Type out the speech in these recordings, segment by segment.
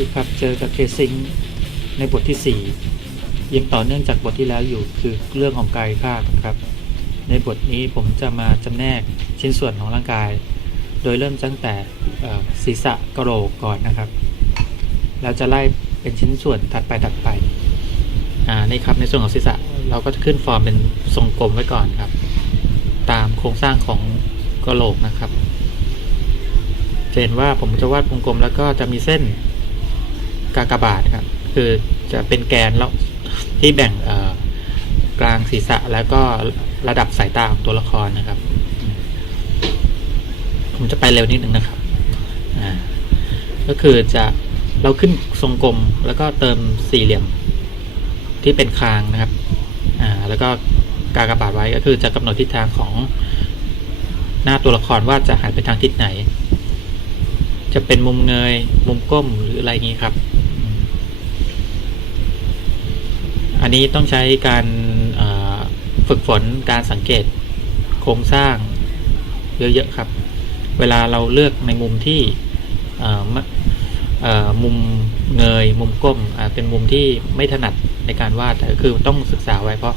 ดีครับเจอกับเคซิงในบทที่ 4 ยังต่อเนื่องจากบทที่แล้วอยู่คือเรื่องของกายภาพครับ ในบทนี้ผมจะมาจำแนกชิ้นส่วนของร่างกาย โดยเริ่มตั้งแต่ศีรษะกระโหลกก่อนนะครับ แล้วจะไล่เป็นชิ้นส่วนถัดไปถัดไปอ่านี่ครับในส่วนของศีรษะเราก็จะขึ้นฟอร์มเป็นทรงกลมไว้ก่อนครับ ตามโครงสร้างของกระโหลกนะครับจะเห็นว่าผมจะวาดวงกลมแล้วก็จะมีเส้น กากบาทครับ คือจะเป็นแกนแล้วที่แบ่งกลางศีรษะแล้วก็ระดับสายตาของตัวละครนะครับ ผมจะไปเร็วนิดนึงนะครับ ก็คือจะเราขึ้นทรงกลมแล้วก็เติมสี่เหลี่ยมที่เป็นคางนะครับ อ่า แล้วก็กากบาทไว้ก็คือจะกำหนดทิศทางของหน้าตัวละครว่าจะหันไปทางทิศไหน จะเป็นมุมเงย มุมก้มหรืออะไรอย่างนี้ครับ อันนี้ต้องใช้การฝึกฝนการสังเกตโครงสร้างเยอะๆครับ เวลาเราเลือกในมุมที่มุมเงยมุมก้มเป็นมุมที่ไม่ถนัดในการวาดแต่คือต้องศึกษาไว้เพราะ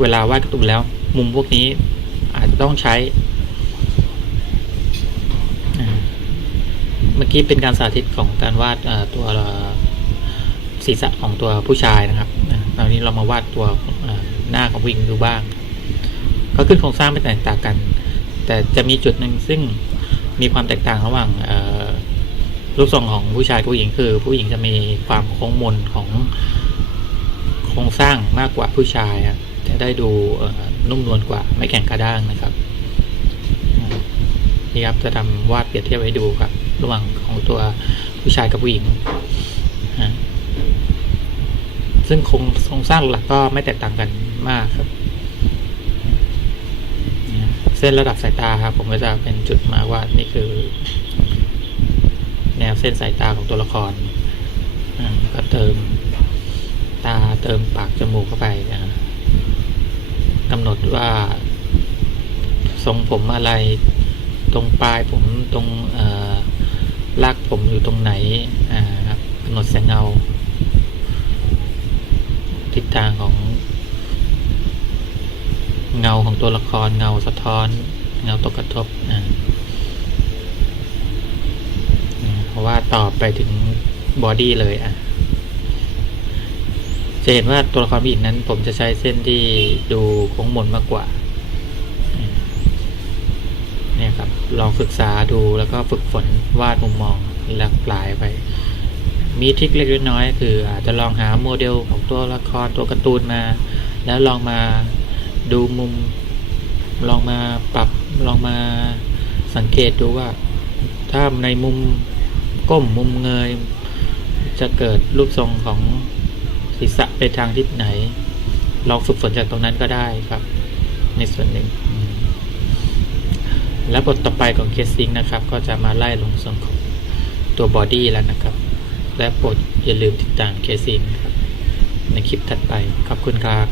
เวลาวาดการ์ตูนแล้ว มุมพวกนี้อาจจะต้องใช้ เมื่อกี้เป็นการสาธิตของการวาดตัวศีรษะของตัวผู้ชายนะครับ อ่าตอนนี้เรามาวาดตัวหน้าของผู้หญิงดูบ้าง ก็ขึ้นโครงสร้างไม่แตกต่างกัน แต่จะมีจุดหนึ่งซึ่งมีความแตกต่างระหว่างรูปทรงของผู้ชายกับผู้หญิงคือ ผู้หญิงจะมีความโค้งมนของโครงสร้างมากกว่าผู้ชายจะได้ดูนุ่มนวลกว่าไม่แข็งกระด้างนะครับนี่ครับจะทำวาดเปรียบเทียบให้ดูครับ ระหว่างของตัวผู้ชายกับผู้หญิง ซึ่งโครงโครงสร้างหลักก็ไม่แตกต่างกันมากครับ เส้นระดับสายตาครับ ผมก็จะเป็นจุดมาว่านี่คือ แนวเส้นสายตาของตัวละครก็เติมตาเติมปากจมูกเข้าไปนะกำหนดว่าทรงผมอะไรตรงปลายผมตรงลากผมอยู่ตรงไหนกำหนดแสงเงา ทิศทางของ เงาของตัวละครเงาสะท้อน เงาตกกระทบอ่าอ่าเพราะว่าต่อไปถึงบอดี้เลยอะจะเห็นว่าตัวละครผู้หญิงนั้น ผมจะใช้เส้นที่ดูโค้งมนมากกว่าเนี่ยครับ ลองศึกษาดูแล้วก็ฝึกฝนวาดมุมมองหลากหลายไป มีทริคเล็กน้อยคืออาจจะลองหาโมเดลของตัวละครตัวการ์ตูนมา แล้วลองมาดูมุม ลองมาปรับลองมาสังเกตดูว่า ถ้าในมุมก้มมุมเงย จะเกิดรูปทรงของศีรษะไปทางทิศไหน ลองฝึกฝนจากตรงนั้นก็ได้ครับ ในส่วนหนึ่ง และบทต่อไปของเคสซิงนะครับ ก็จะมาไล่ลงส่วนของตัวบอดี้แล้วนะครับ และโปรดอย่าลืมติดตามเคซิงครับในคลิปถัดไป ขอบคุณครับ